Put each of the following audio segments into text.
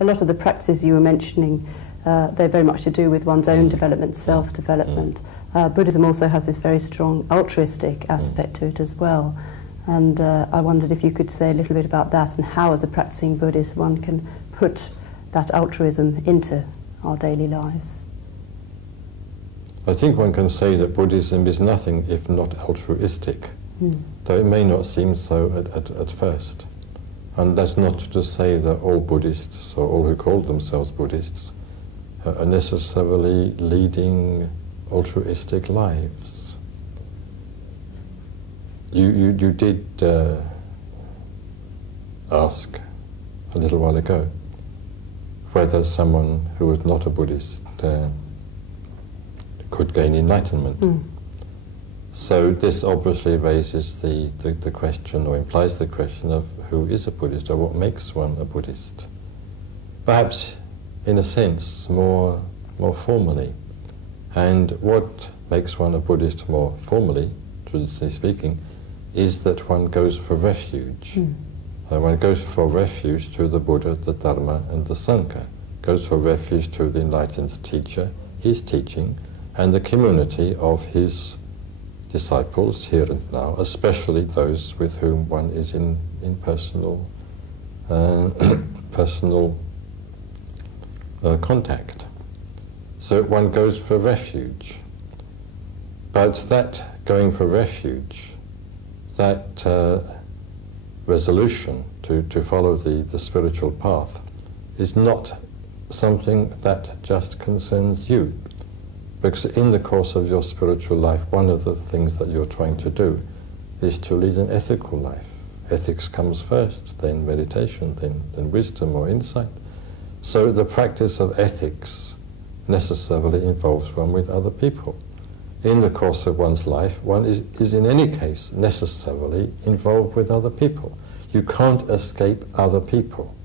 A lot of the practices you were mentioning, they're very much to do with one's own development, self-development. Buddhism also has this very strong altruistic aspect to it as well. And I wondered if you could say a little bit about that and how, as a practicing Buddhist, one can put that altruism into our daily lives. I think one can say that Buddhism is nothing if not altruistic, though it may not seem so at first. And that's not to say that all Buddhists, or all who call themselves Buddhists, are necessarily leading altruistic lives. You did ask a little while ago whether someone who was not a Buddhist could gain enlightenment. So this obviously raises the question, or implies the question, of who is a Buddhist, or what makes one a Buddhist. Perhaps, in a sense, more formally. And what makes one a Buddhist more formally, traditionally speaking, is that one goes for refuge. One goes for refuge to the Buddha, the Dharma, and the Sangha. Goes for refuge to the enlightened teacher, his teaching, and the community of his disciples here and now, especially those with whom one is in personal contact. So one goes for refuge. But that going for refuge, that resolution to follow the spiritual path, is not something that just concerns you. Because in the course of your spiritual life, one of the things that you're trying to do is to lead an ethical life. Ethics comes first, then meditation, then wisdom or insight. So the practice of ethics necessarily involves one with other people. In the course of one's life, one is in any case necessarily involved with other people. You can't escape other people,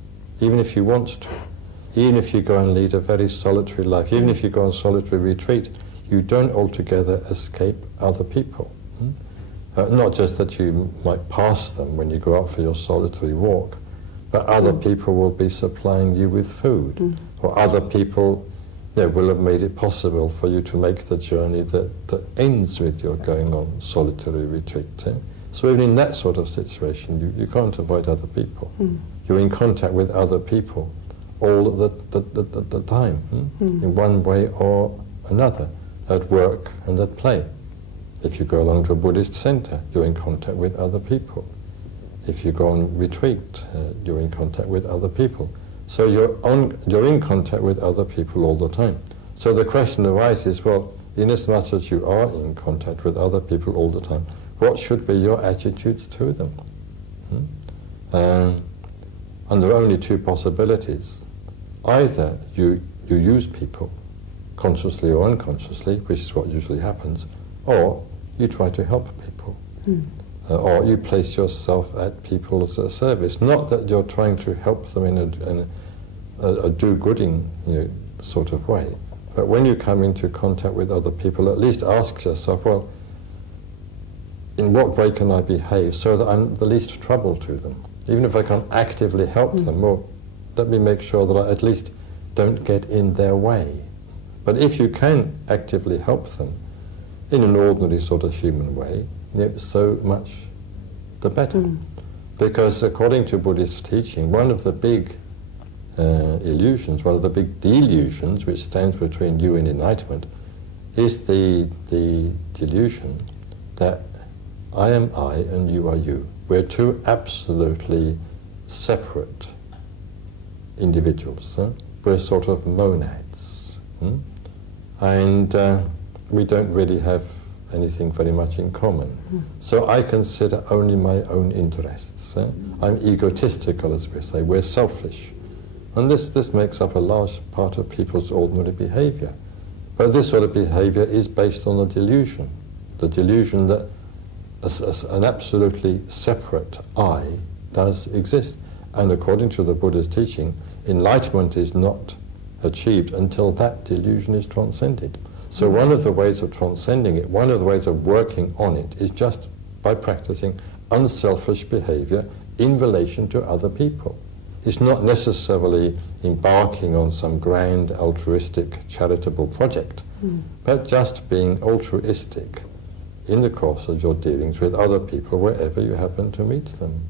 even if you want to. Even if you go and lead a very solitary life, even if you go on solitary retreat, you don't altogether escape other people. Not just that you might pass them when you go out for your solitary walk, but other people will be supplying you with food, or other people will have made it possible for you to make the journey that ends with your going on solitary retreat. So even in that sort of situation, you can't avoid other people. You're in contact with other people all the time, in one way or another, at work and at play. If you go along to a Buddhist center, you're in contact with other people. If you go on retreat, you're in contact with other people. So you're in contact with other people all the time. So the question arises, well, inasmuch as you are in contact with other people all the time, what should be your attitude to them? And there are only two possibilities. Either you use people, consciously or unconsciously, which is what usually happens, or you try to help people. Or you place yourself at people's service. Not that you're trying to help them in a do-gooding sort of way, but when you come into contact with other people, at least ask yourself, well, in what way can I behave so that I'm the least trouble to them? Even if I can't actively help them, well, let me make sure that I at least don't get in their way. But if you can actively help them in an ordinary sort of human way, so much the better. Because according to Buddhist teaching, one of the big illusions, one of the big delusions which stands between you and enlightenment, is the delusion that I am I and you are you. We're two absolutely separate individuals. We're sort of monads. And we don't really have anything very much in common. So I consider only my own interests. I'm egotistical, as we say. We're selfish. And this makes up a large part of people's ordinary behavior. But this sort of behavior is based on a delusion. The delusion that an absolutely separate I does exist. And according to the Buddha's teaching, enlightenment is not achieved until that delusion is transcended. So one of the ways of transcending it, one of the ways of working on it, is just by practicing unselfish behavior in relation to other people. is not necessarily embarking on some grand altruistic charitable project, but just being altruistic in the course of your dealings with other people wherever you happen to meet them.